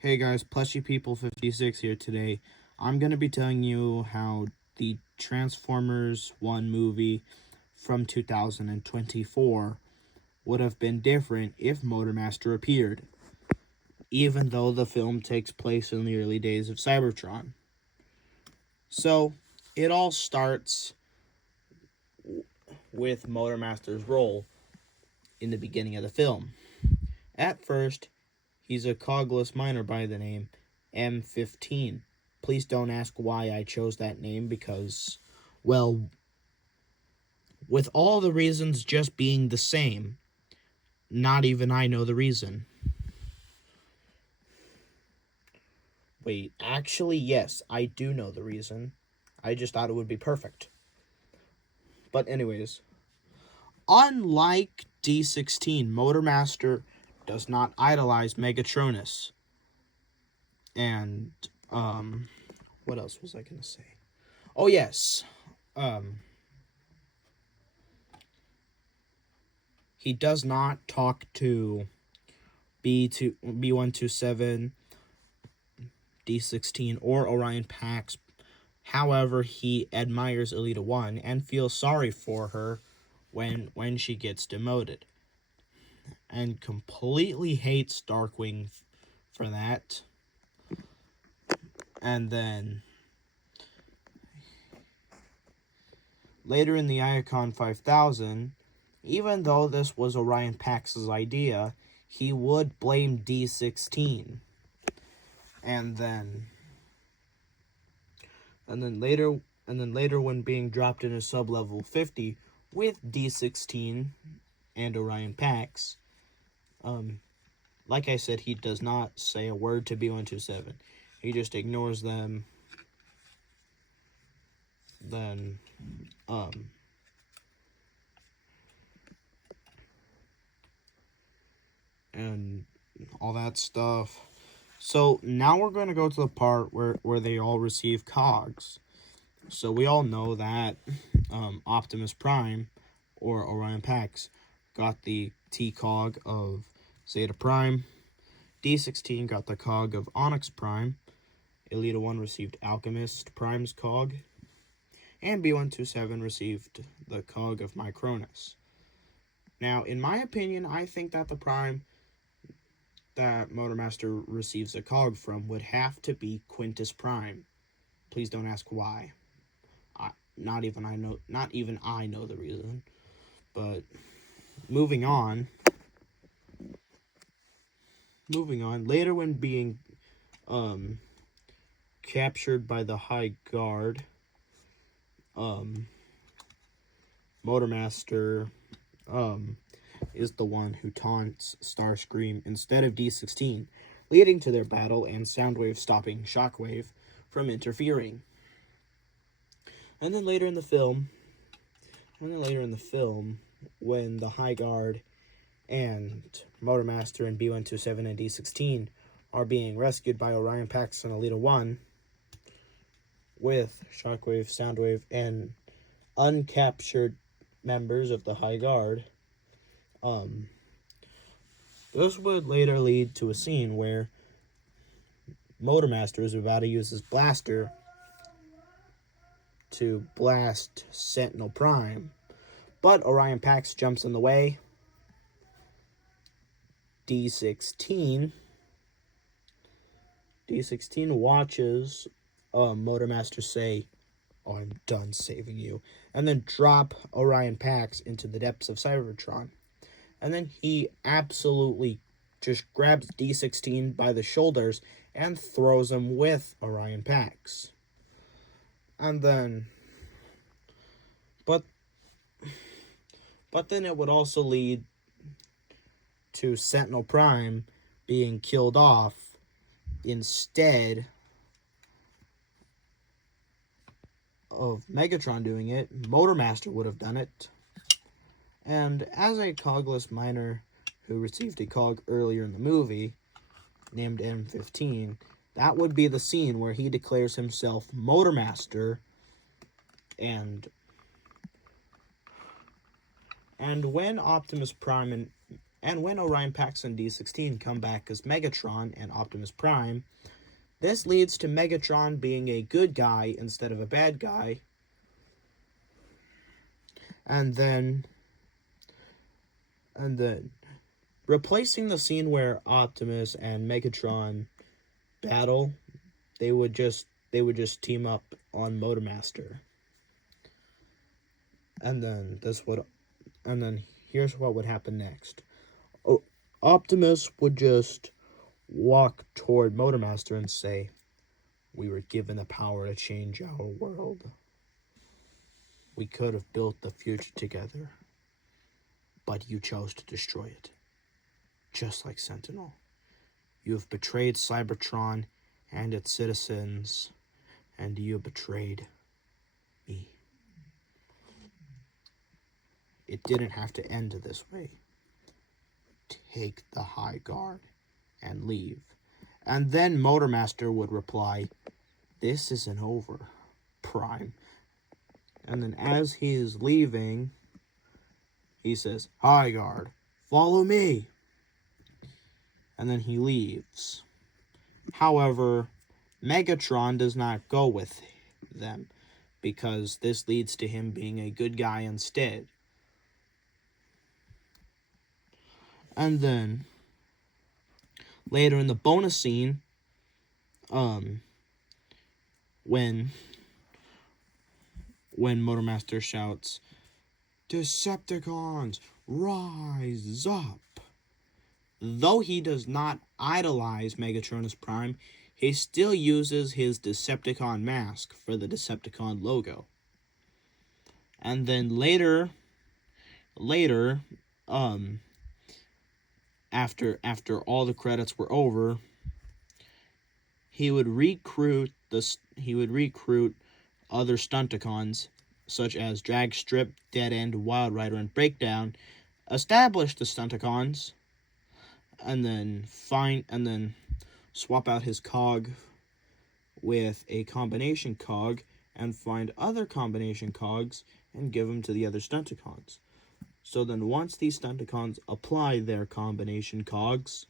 Hey guys, Plushy People 56 here today. I'm going to be telling you how the Transformers 1 movie from 2024 would have been different if Motormaster appeared, even though the film takes place in the early days of Cybertron. So, it all starts with Motormaster's role in the beginning of the film. At first, he's a cogless miner by the name M15. Please don't ask why I chose that name because, well, with all the reasons just being the same, not even I know the reason. Wait, actually, yes, I do know the reason. I just thought it would be perfect. But anyways, unlike D16, Motormaster does not idolize Megatronus. And, what else was I going to say? Oh, yes. He does not talk to B127, D16, or Orion Pax. However, he admires Elita 1 and feels sorry for her when she gets demoted. And completely hates Darkwing for that. And then later in the Icon 5000, even though this was Orion Pax's idea, he would blame D16. And then later when being dropped into sub-level 50 with D16 and Orion Pax, like I said, he does not say a word to B127. He just ignores them. Then, and all that stuff. So now we're going to go to the part where they all receive cogs. So we all know that Optimus Prime, or Orion Pax, got the T-cog of Zeta Prime. D16 got the cog of Onyx Prime. Elita 1 received Alchemist Prime's cog. And B127 received the cog of Micronus. Now, in my opinion, I think that the Prime that Motormaster receives a cog from would have to be Quintus Prime. Please don't ask why. Not even I know the reason. But moving on. Later when being captured by the High Guard, Motormaster is the one who taunts Starscream instead of D16, leading to their battle and Soundwave stopping Shockwave from interfering. And then later in the film, when the High Guard and Motormaster and B127 and D16 are being rescued by Orion Pax and Elita 1, with Shockwave, Soundwave, and uncaptured members of the High Guard, this would later lead to a scene where Motormaster is about to use his blaster to blast Sentinel Prime, but Orion Pax jumps in the way. D16 watches Motormaster say, "Oh, I'm done saving you," and then drop Orion Pax into the depths of Cybertron. And then he absolutely just grabs D16 by the shoulders and throws him with Orion Pax. And then, but then it would also lead to Sentinel Prime being killed off instead of Megatron doing it. Motormaster would have done it. And as a cogless miner who received a cog earlier in the movie, named M15, that would be the scene where he declares himself Motormaster, and when Optimus Prime And when Orion Pax and D16 come back as Megatron and Optimus Prime, this leads to Megatron being a good guy instead of a bad guy. And then replacing the scene where Optimus and Megatron battle, they would just team up on Motormaster. And then here's what would happen next. Optimus would just walk toward Motormaster and say, "We were given the power to change our world. We could have built the future together, but you chose to destroy it. Just like Sentinel. You have betrayed Cybertron and its citizens, and you betrayed me. It didn't have to end this way. Take the high guard and leave." And then Motormaster would reply, "This isn't over, Prime." And then as he is leaving, he says, "High guard, follow me." And then he leaves. However, Megatron does not go with them, because this leads to him being a good guy instead. And then later in the bonus scene, when Motormaster shouts, "Decepticons, rise up!" Though he does not idolize Megatronus Prime, he still uses his Decepticon mask for the Decepticon logo. And then later, after all the credits were over, he would recruit other Stunticons, such as Dragstrip, Dead End, Wild Rider, and Breakdown, establish the Stunticons, and then swap out his cog with a combination cog, and find other combination cogs and give them to the other Stunticons. So then once these Stunticons apply their combination cogs,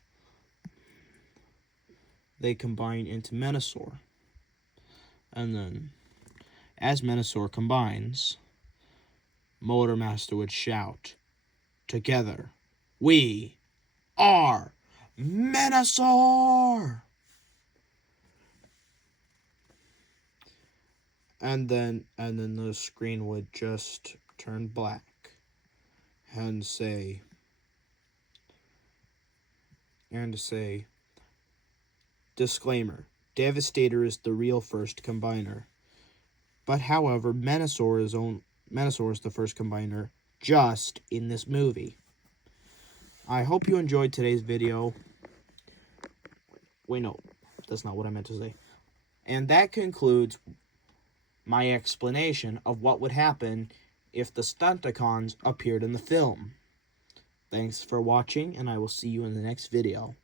they combine into Menasor. And then, as Menasor combines, Motormaster would shout, "Together, we are Menasor!" And then the screen would just turn black and say, "Disclaimer, Devastator is the real first combiner. But however, Menasor is the first combiner just in this movie." I hope you enjoyed today's video. Wait, no, that's not what I meant to say. And that concludes my explanation of what would happen if the Stunticons appeared in the film. Thanks for watching, and I will see you in the next video.